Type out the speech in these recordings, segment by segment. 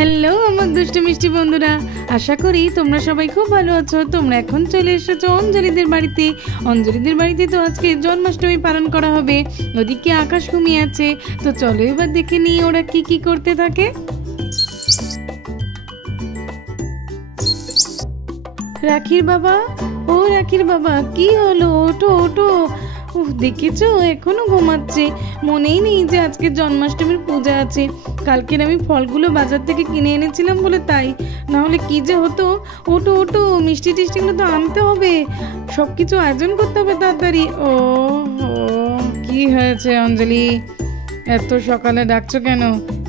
Hello আমার দুষ্টু মিষ্টি বন্ধুরা, আশা করি তোমরা সবাই খুব ভালো আছো। তোমরা এখন চলে এসেছো অঞ্জলিদের বাড়িতে। অঞ্জলিদের বাড়িতে তো আজকে জন্মাষ্টমী পালন করা হবে। ওদিকে আকাশ ঘুমিয়ে আছে, তো চলো এবার দেখে নিই ওরা কি কি করতে থাকে। রাখির বাবা, ও রাখির বাবা, কি হলো? ওঠো ওঠো। দেখেছো এখনো ঘুমাচ্ছে। মনেই নেই যে আজকে জন্মাষ্টমীর পূজা আছে। কালকের আমি ফলগুলো বাজার থেকে কিনে এনেছিলাম বলে তাই, না হলে কি যে হতো। ওটো ওটো, মিষ্টি টিষ্টিগুলো তো আনতে হবে, সব কিছু আয়োজন করতে হবে তাড়াতাড়ি। ও কি হয়েছে অঞ্জলি, এত সকালে ডাকছো কেন?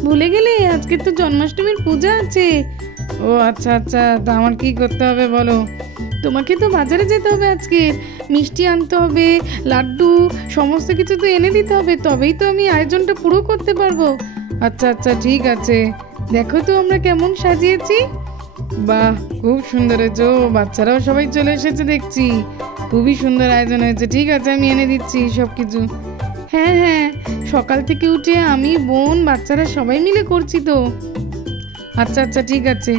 ভুলে গেলে আজকে তো জন্মাষ্টমীর পূজা আছে। ও আচ্ছা আচ্ছা, তা আমার কি করতে হবে বলো? তোমাকে তো বাজারে যেতে হবে, আজকে মিষ্টি আনতে হবে, লাড্ডু, সমস্ত কিছু তো এনে দিতে হবে, তবেই তো আমি আয়োজনটা পুরো করতে পারবো। আচ্ছা আচ্ছা ঠিক আছে, দেখো তো আমরা কেমন সাজিয়েছি। বাহ, খুব সুন্দর হয়েছে। বাচ্চারাও সবাই চলে এসেছে দেখছি, খুবই সুন্দর আয়োজন হয়েছে। ঠিক আছে, আমি এনে দিচ্ছি সব কিছু। হ্যাঁ হ্যাঁ, সকাল থেকে উঠে আমি, বোন, বাচ্চারা সবাই মিলে করছি তো। আচ্ছা আচ্ছা ঠিক আছে,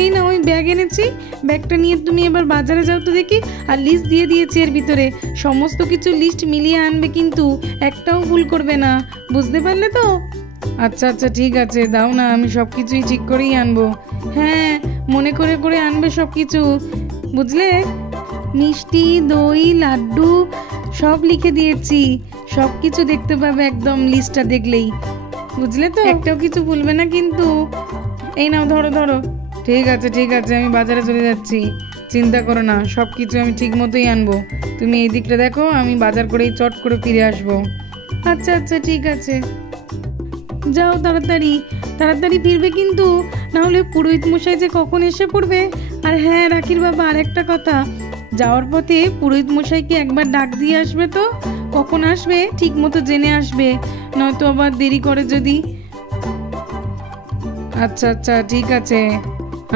এই না ওই ব্যাগ এনেছি, ব্যাগটা নিয়ে তুমি এবার বাজারে যাও তো দেখি। আর লিস্ট দিয়ে দিয়েছি, এর ভিতরে সমস্ত কিছু লিস্ট মিলিয়ে আনবে, কিন্তু একটাও ভুল করবে না, বুঝতে পারলে তো? আচ্ছা আচ্ছা ঠিক আছে, দাও না, আমি সব কিছুই ঠিক করেই আনবো। হ্যাঁ, মনে করে করে আনবে সব কিছু, বুঝলে? মিষ্টি, দই, লাড্ডু সব লিখে দিয়েছি, সব কিছু দেখতে পাবে একদম লিস্টটা দেখলেই, বুঝলে তো? একটাও কিছু ভুলবে না কিন্তু। এই নাও, ধরো ধরো। ঠিক আছে ঠিক আছে, আমি বাজারে চলে যাচ্ছি, চিন্তা করো না, সব কিছু আমি ঠিক মতোই আনবো। তুমি এই দিকটা দেখো, আমি বাজার করেই চট করে ফিরে আসবো। আচ্ছা আচ্ছা ঠিক আছে, যাও তাড়াতাড়ি তাড়াতাড়ি ফিরবে কিন্তু, না হলে পুরোহিত মশাই যে কখন এসে পড়বে। আর হ্যাঁ রাখির বাবা, আর একটা কথা, যাওয়ার পথে পুরোহিত মশাইকে একবার ডাক দিয়ে আসবে তো, কখন আসবে ঠিক মতো জেনে আসবে, নয়তো আবার দেরি করে যদি। আচ্ছা আচ্ছা ঠিক আছে,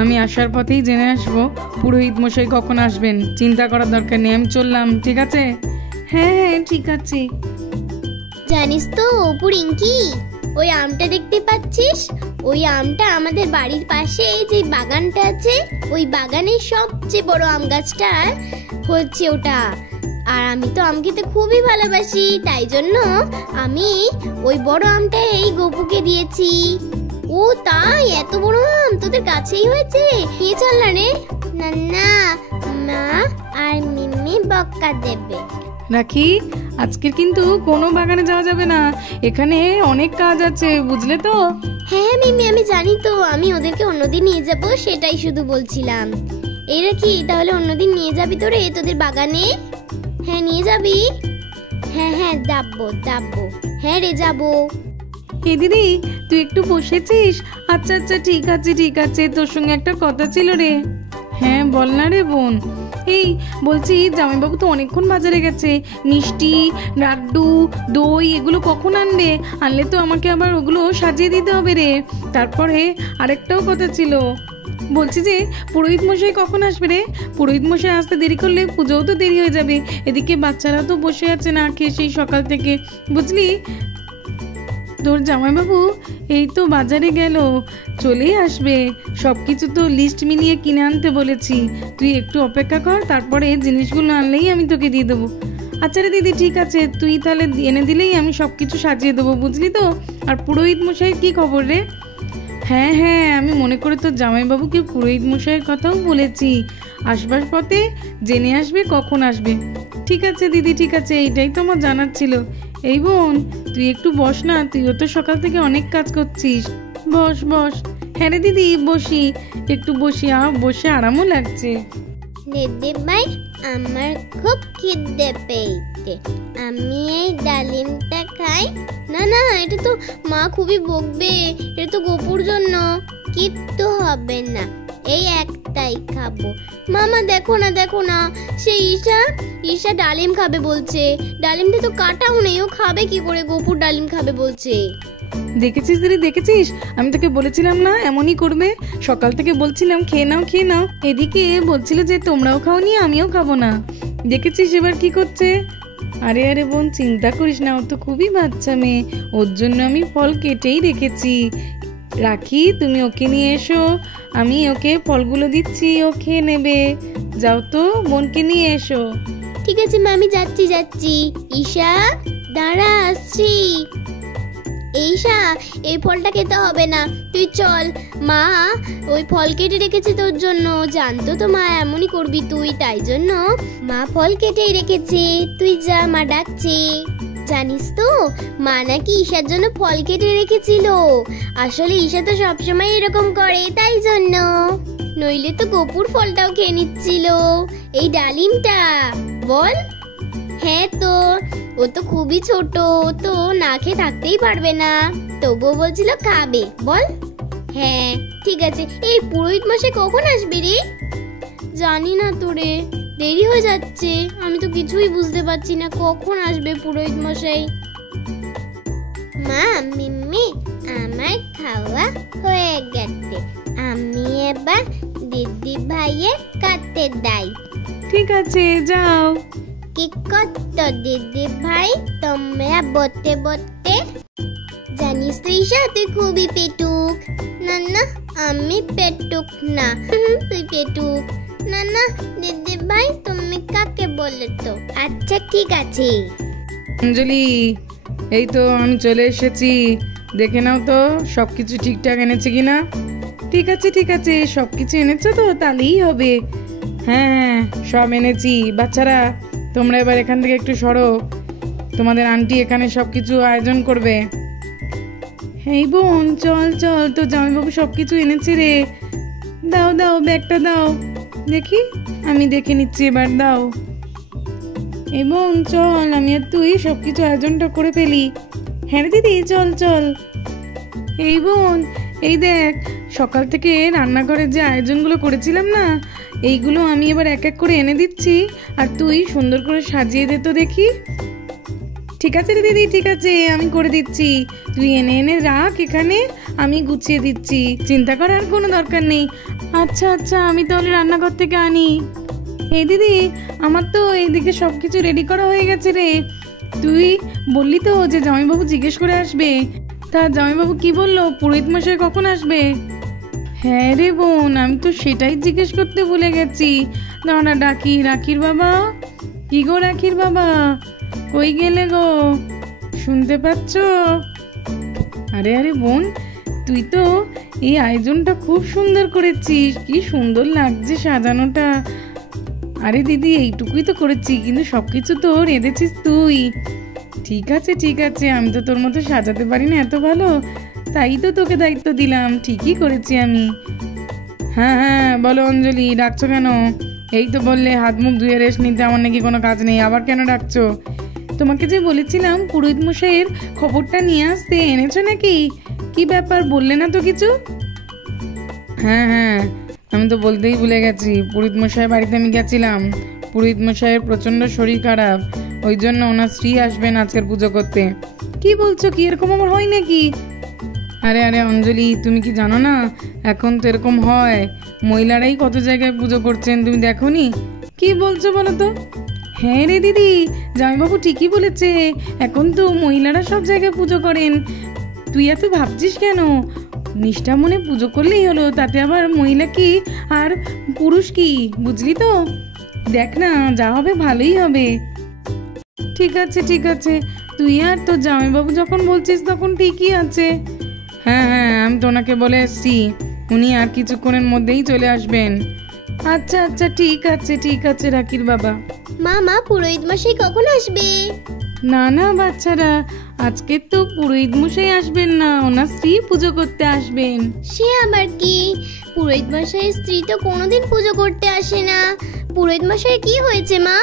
আমি আসার পথেই জেনে আসবো পুরোহিত মশাই কখন আসবেন, চিন্তা করার দরকার নেই, আমি চললাম। ঠিক আছে? হ্যাঁ হ্যাঁ ঠিক আছে। জানিস তো অপু রিঙ্কি, ওই আমটা দেখতে পাচ্ছিস? ওই আমটা আমাদের বাড়ির পাশে যে বাগানটা আছে, ওই বাগানের সবচেয়ে বড় আম গাছটা হচ্ছে ওটা। আর আমি তো আম খেতে খুবই ভালোবাসি, তাই জন্য আমি ওই বড় আমটা এই গপুকে দিয়েছি। ও তাই, এত বড় আম তোদের কাছেই হয়েছে? নিয়ে চল না রে। না না, মা আর মিম্মি বক্কা দেবে। রাখি, আজকের কিন্তু কোনো বাগানে যাওয়া যাবে না, এখানে অনেক কাজ আছে, বুঝলে তো? হ্যাঁ মিম্মি, আমি জানি তো, আমি ওদেরকে অন্যদিন নিয়ে যাব, সেটাই শুধু বলছিলাম। এই রাখি, তাহলে অন্যদিন নিয়ে যাবি তোরে তোদের বাগানে? হ্যাঁ নিয়ে যাবি? হ্যাঁ হ্যাঁ যাবো যাবো, হ্যাঁ রে যাবো। এই দিদি, তুই একটু বসেছিস? আচ্ছা আচ্ছা ঠিক আছে ঠিক আছে, তোর সঙ্গে একটা কথা ছিল রে। হ্যাঁ বল না রে বোন। এই বলছি, জামাইবাবু তো অনেকক্ষণ বাজারে গেছে, মিষ্টি, লাড্ডু, দই এগুলো কখন আনবে? আনলে তো আমাকে আবার ওগুলো সাজিয়ে দিতে হবে রে। তারপরে আরেকটাও কথা ছিল, বলছি যে পুরোহিত মশাই কখন আসবে রে? পুরোহিত মশাই আসতে দেরি করলে পুজোও তো দেরি হয়ে যাবে, এদিকে বাচ্চারা তো বসে আছে না খেয়ে সেই সকাল থেকে, বুঝলি? তোর জামাইবাবু এই তো বাজারে গেল, চলেই আসবে, সব কিছু তো লিস্ট মিলিয়ে কিনে আনতে বলেছি। তুই একটু অপেক্ষা কর, তারপরে জিনিসগুলো আনলেই আমি তোকে দিয়ে দেবো। আচ্ছা রে দিদি, ঠিক আছে, তুই তাহলে এনে দিলেই আমি সব কিছু সাজিয়ে দেবো, বুঝলি তো? আর পুরোহিত মশাইয়ের কী খবর রে? হ্যাঁ হ্যাঁ, আমি মনে করে তোর জামাইবাবুকে পুরোহিত মশাইয়ের কথাও বলেছি, আসবার পথে জেনে আসবে কখন আসবে। ঠিক আছে দিদি ঠিক আছে, এইটাই তো আমার জানার ছিল। এই বোন, তুই একটু বস না, তুইও তো সকাল থেকে অনেক কাজ করছিস, বস বস। হ্যাঁ রে দিদি বসি, একটু বসি, বসে আরামও লাগছে। দিদি ভাই, আমার খুব খিদে পেয়েছে, আমি এই ডালিমটা খাই। না না, এটা তো মা খুবই বকবে, এটা তো গপুর জন্য, কিচ্ছু হবে না, এই একটাই খাবো। মামা দেখো না দেখো না, সেই ঈশা ডালিম খাবে বলছে, ডালিমটা তো কাটাও নেই, ও খাবে কি করে? গপুর ডালিম খাবে বলছে। দেখেছিস দিদি দেখেছিস, আমি তোকে বলেছিলাম না এমনই করবে, সকাল থেকে বলছিলাম খেয়ে নাও খেয়ে নাও, এদিকে বলছিল যে তোমরাও খাওনি আমিও খাবো না, দেখেছিস এবার কি করছে। আরে আরে বোন, চিন্তা করিস না, ও তো খুবই বাচ্চা মেয়ে, ওর জন্য আমি ফল কেটেই রেখেছি, রাখি, তুমি ওকে নিয়ে এসো, আমি ওকে ফলগুলো দিচ্ছি, ও খেয়ে নেবে। যাও তো, বোনকে নিয়ে এসো। ঠিক আছে মা, আমি যাচ্ছি যাচ্ছি। ঈশা দাঁড়া, আসছি। ঈশা, এই ফলটা খেতে হবে না, তুই চল। মা ওই ফল কেটে রেখেছে তোর জন্য, জানতো তো মা এমনই করবি তুই, তাই জন্য মা ফল কেটেই রেখেছে। তুই যা, মা ডাকছে। জানিস তো মা নাকি ঈশার জন্য ফল কেটে রেখেছিল। আসলে ঈশা তো সবসময় এরকম করে, তাই জন্য। নইলে তো গোপুর ফলটাও খেয়ে নিচ্ছিল, এই ডালিমটা। বল। হ্যাঁ তো, ও তো খুবই ছোট, ও তো না খেয়ে থাকতেই পারবে না, তবুও বলছিল খাবে। বল। হ্যাঁ ঠিক আছে। এই পুরোহিত মশাই কখন আসবে রে? জানি না তো রে, দেরি হয়ে যাচ্ছে, আমি তো কিছুই বুঝতে পারছি না কখন আসবে পুরোহিত মশাই। মা, মিম্মি, আমার খাওয়া হয়ে গেছে, আমি এবার দিদি ভাইয়ের কাছে যাই। ঠিক আছে, যাও। কি করতো দিদি ভাই তোমরা বলতে বলতে? জানিস তো ঈশা, তুই খুবই পেটুক। না না, আমি পেটুক না। তুই পেটুক। না না দিদি ভাই, তুমি কাকে বলে তো? আচ্ছা ঠিক আছে। অঞ্জলি, এই তো আমি চলে এসেছি, দেখে নাও তো সবকিছু ঠিকঠাক এনেছে কিনা। ঠিক আছে ঠিক আছে, সবকিছু এনেছো তো, তাহলেই হবে। হ্যাঁ, সব এনেছি। বাচ্চারা, তোমরা এবার এখান থেকে একটু সরো, তোমাদের আন্টি এখানে সবকিছু আয়োজন করবে। এই বোন, চল চল, তো জামাইবাবু সবকিছু এনেছে রে। দাও দাও, ব্যাগটা দাও দেখি, আমি দেখে নিচ্ছি, এবার দাও। এই বোন চল, আমি আর তুই সবকিছু আয়োজনটা করে ফেলি। হ্যাঁ রে দিদি, চল চল। এই বোন, এই দেখ, সকাল থেকে রান্নাঘরের যে আয়োজনগুলো করেছিলাম না, এইগুলো আমি এবার এক এক করে এনে দিচ্ছি, আর তুই সুন্দর করে সাজিয়ে দে তো দেখি। ঠিক আছে রে দিদি, ঠিক আছে, আমি করে দিচ্ছি। তুই এনে এনে রাখ এখানে, আমি গুছিয়ে দিচ্ছি, চিন্তা করার কোনো দরকার নেই। আচ্ছা আচ্ছা, আমি তাহলে রান্নাঘর থেকে আনি। এই দিদি, আমার তো এইদিকে সব কিছু রেডি করা হয়ে গেছে রে। তুই বললি তো যে জামাইবাবু জিজ্ঞেস করে আসবে, তা জামাইবাবু কি বললো, পুরোহিত মশাই কখন আসবে? হ্যাঁ রে বোন, আমি তো সেটাই জিজ্ঞেস করতে ভুলে গেছি। না ডাকি, রাখির বাবা। কি গো রাখির বাবা, কই গেলে গো, শুনতে পাচ্ছ? আরে আরে বোন, তুই তো এই আয়োজনটা খুব সুন্দর করেছিস, কি সুন্দর লাগছে সাজানোটা। আরে দিদি, এইটুকুই তো করেছি, কিন্তু সবকিছু তো রেঁধেছিস তুই। ঠিক আছে ঠিক আছে, আমি তো তোর মতো সাজাতে পারি না এত ভালো, তাই তো তোকে দায়িত্ব দিলাম, ঠিকই করেছি আমি। হ্যাঁ হ্যাঁ, বলো অঞ্জলি, ডাকছো কেন? এই তো বললে হাত মুখ ধুয়ে রেস্ট নিতে, আমার নাকি কোনো কাজ নেই, আবার কেন ডাকছো? তোমাকে যে বলেছিলাম পুরোহিত মশাইয়ের খবরটা নিয়ে আসতে, এনেছো নাকি? কি ব্যাপার, বললে না তো কিছু? হ্যাঁ হ্যাঁ, আমি তো বলতেই ভুলে গেছি, পুরোহিত মশাই বাড়িতে আমি গেছিলাম। পুরোহিত মশাইয়ের প্রচণ্ড শরীর খারাপ, ওই জন্য ওনার স্ত্রী আসবেন আজকের পুজো করতে। কি বলছো, কি এরকম আবার হয় নাকি? আরে আরে অঞ্জলি, তুমি কি জানো না, এখন তো এরকম হয়, মহিলারাই কত জায়গায় পুজো করছেন, তুমি দেখোনি? কি বলছো বলো তো? হ্যাঁ রে দিদি, জামাইবাবু ঠিকই বলেছে, এখন তো মহিলারা সব জায়গায় পুজো করেন। তুই এত ভাবছিস কেন? নিষ্ঠা মনে পুজো করলেই হলো, তাতে আবার মহিলা কি আর পুরুষ কি, বুঝলি তো? দেখ না, যা হবে ভালোই হবে। ঠিক আছে ঠিক আছে, তুই আর তোর জামাইবাবু যখন বলছিস তখন ঠিকই আছে। হ্যাঁ হ্যাঁ, আমি তো ওনাকে বলে এসছি, উনি আর কিছুক্ষণের মধ্যেই চলে আসবেন। আচ্ছা আচ্ছা, ঠিক আছে রাখির বাবা। মা পুরোহিত মশাই কখন আসবে? না না বাচ্চারা, আজকে তো পুরোহিত মশাই আসবেন না, ওনার স্ত্রী পুজো করতে আসবেন। সে আবার কি? পুরোহিত মশাইয়ের স্ত্রী তো কোনোদিন পুজো করতে আসে না। পুরোহিত মশাই কি হয়েছে মা?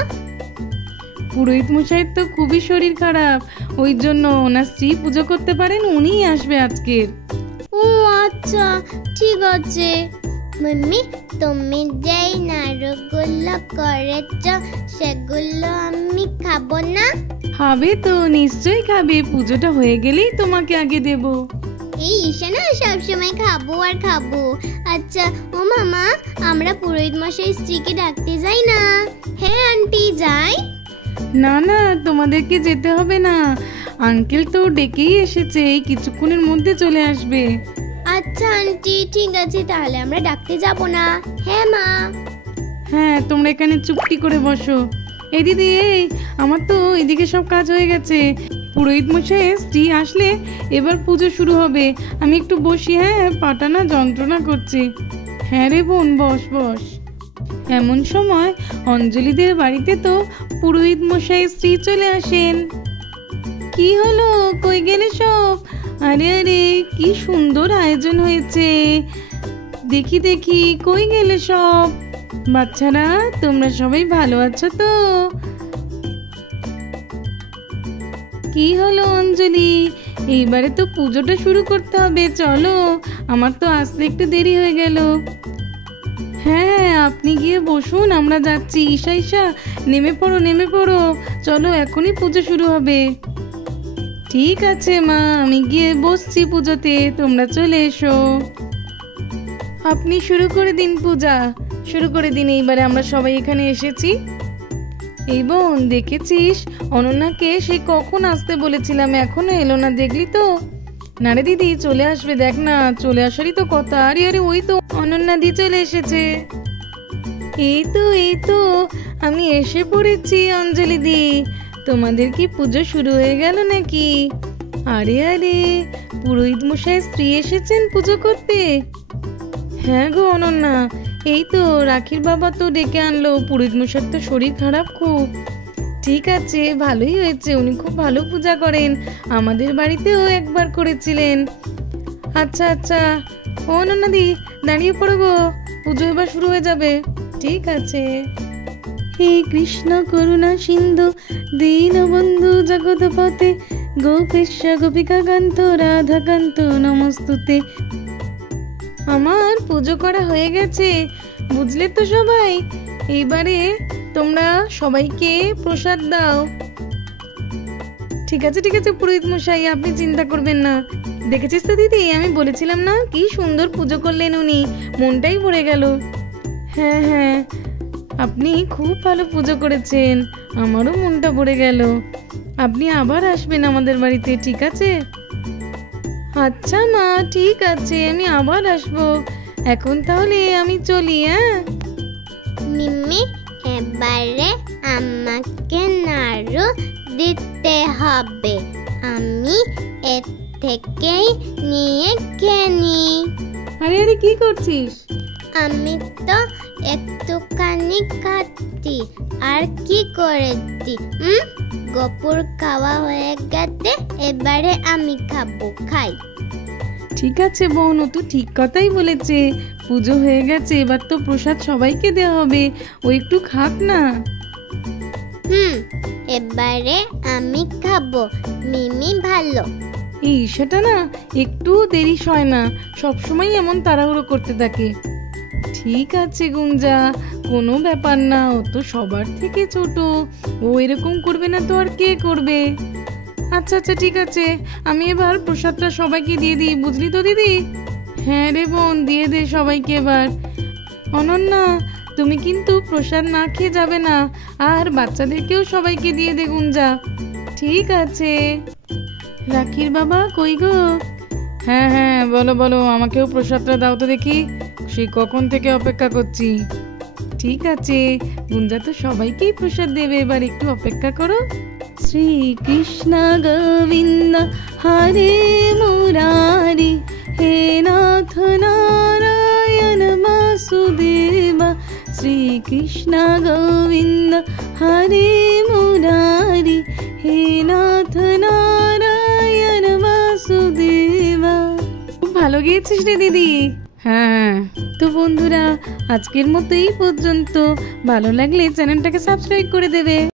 পুরোহিত মশাইয়ের তো খুবই শরীর খারাপ, ওই জন্য ওনার স্ত্রী পুজো করতে পারেন, উনিই আসবে আজকের। ও আচ্ছা, ঠিক আছে। মাম্মি, তুমি যেই নাড়ুগুলো করেছ সেগুলো আমি খাবো না? খাবে তো, নিশ্চয়ই খাবে, পুজোটা হয়ে গেলেই তোমাকে আগে দেব। এই ঈশা না সবসময় খাবো আর খাবো। আচ্ছা ও মামা, আমরা পুরোহিত মশাই স্ত্রীকে ডাকতে যাই না? হ্যাঁ আন্টি, যাই। না না, তোমাদেরকে যেতে হবে না, আঙ্কেল তো ডেকেই এসেছে, এই কিছুক্ষণের মধ্যে চলে আসবে। আচ্ছা আন্টি, ঠিক আছে, তাহলে আমরা ডাকতে যাব না। হ্যাঁ মা। হ্যাঁ, তোমরা এখানে চুপটি করে বসো। এই দিদি, এই আমার তো এদিকে সব কাজ হয়ে গেছে। পুরোহিত মশাইয়ের স্ত্রী আসলে এবার পুজো শুরু হবে। আমি একটু বসি, হ্যাঁ, পাটা না যন্ত্রণা করছে। হ্যাঁ রে বোন, বস বস। এমন সময় অঞ্জলিদের বাড়িতে তো পুরোহিত মশাইয়ের স্ত্রী চলে আসেন। কি হলো, কই গেলে সব? আরে আরে, কি সুন্দর আয়োজন হয়েছে। দেখি দেখি, কই গেলে সব? বাচ্চারা, তোমরা সবাই ভালো আছো তো? কি হলো অঞ্জলি, এইবারে তো পুজোটা শুরু করতে হবে, চলো। আমার তো আসতে একটু দেরি হয়ে গেল। হ্যাঁ, আপনি গিয়ে বসুন, আমরা যাচ্ছি। ঈশা ঈশা, নেমে পড়ো নেমে পড়ো, চলো, এখনই পুজো শুরু হবে। ঠিক আছে মা, আমি গিয়ে বসছি পুজোতে, তোমরা চলে এসো। আপনি শুরু করে দিন পূজা, শুরু করে দিন। এইবারে আমরা সবাই এখানে এসেছি। এই বোন, দেখেছিস অনন্যাকে সে কখন আসতে বলেছিলাম, এখনো এলো না, দেখলি তো? না রে দিদি, চলে আসবে, দেখ না, চলে আসারই তো কথা। আরে আরে, ওই তো অনন্যা দি চলে এসেছে। এই তো এই তো, আমি এসে পড়েছি অঞ্জলি দি। তোমাদের কি পুজো শুরু হয়ে গেল নাকি? আরে আরে, পুরোহিত মশাই স্ত্রী এসেছেন পুজো করতে? হ্যাঁ গো অনন্যা, এই তো রাখির বাবা তো ডেকে আনলো। পুরোহিত মশাইয়ের তো শরীর খারাপ খুব। ঠিক আছে, ভালোই হয়েছে, উনি খুব ভালো পূজা করেন, আমাদের বাড়িতেও একবার করেছিলেন। আচ্ছা আচ্ছা, ও অনন্যা দি, দাঁড়িয়ে পড়ো গো, পুজো এবার শুরু হয়ে যাবে। ঠিক আছে। হে কৃষ্ণ করুণা সিন্ধু দীনবন্ধু জগৎপতে গোপেশ গোপিকা কান্ত রাধাকান্ত নমস্তুতে। আমার পুজো করা হয়ে গেছে, বুঝলে তো সবাই। এইবারে তোমরা সবাইকে প্রসাদ দাও। ঠিক আছে ঠিক আছে পুরোহিত মশাই, আপনি চিন্তা করবেন না। দেখেছিস তো দিদি, আমি বলেছিলাম না, কি সুন্দর পুজো করলেন উনি, মনটাই ভরে গেল। হ্যাঁ হ্যাঁ, আপনি খুব ভালো পুজো করেছেন, আমারও মনটা ভরে গেল। আপনি আবার আসবেন আমাদের বাড়িতে, ঠিক আছে? আচ্ছা মা, ঠিক আছে, আমি আবার আসবো। এখন তাহলে আমি চলি। হ্যাঁ মিম্মি, এবারে আমাকে নাড়ু দিতে হবে। আমি এর থেকেই নিয়ে খেনি। আরে আরে, কি করছিস? আমি তো একটুখানি খাচ্ছি, আর কি করেছি? গপুর খাওয়া হয়ে গেছে, এবারে আমি খাবো, খাই। ঠিক আছে বোন, ও তো ঠিক কথাই বলেছে। পুজো হয়ে গেছে, এবার তো প্রসাদ সবাইকে দেওয়া হবে, ও একটু খাক না। এবারে আমি খাবো, মিমি ভালো। এই সেটা না, একটু দেরি হয় না, সবসময় এমন তাড়াহুড়ো করতে থাকে। ঠিক আছে গুঞ্জা, কোনো ব্যাপার না, ও তো সবার থেকে ছোট, ও এরকম করবে না তো আর কে করবে? আচ্ছা আচ্ছা, ঠিক আছে, আমি এবার প্রসাদটা সবাইকে দিয়ে দিই, বুঝলি তো দিদি? হ্যাঁ রে বোন, দিয়ে দে সবাইকে এবার। অনন্যা, তুমি কিন্তু প্রসাদ না খেয়ে যাবে না, আর বাচ্চাদেরকেও সবাইকে দিয়ে দে গুঞ্জা। ঠিক আছে। রাখির বাবা কই গো? হ্যাঁ হ্যাঁ, বলো বলো, আমাকেও প্রসাদটা দাও তো দেখি, সেই কখন থেকে অপেক্ষা করছি। ঠিক আছে, গুঞ্জা তো সবাইকেই প্রসাদ দেবে, এবার একটু অপেক্ষা করো। শ্রী কৃষ্ণ গোবিন্দ হরে মুরারি, হে নাথ নারায়ণ বাসুদেবা। শ্রী কৃষ্ণ গোবিন্দ হরে মুরারি, হে নাথ নারায়ণ বাসুদেবা। খুব ভালো গিয়েছিস রে দিদি। হ্যাঁ, তো বন্ধুরা, আজকের মতো এই পর্যন্ত। ভালো লাগলে চ্যানেলটাকে সাবস্ক্রাইব করে দেবে।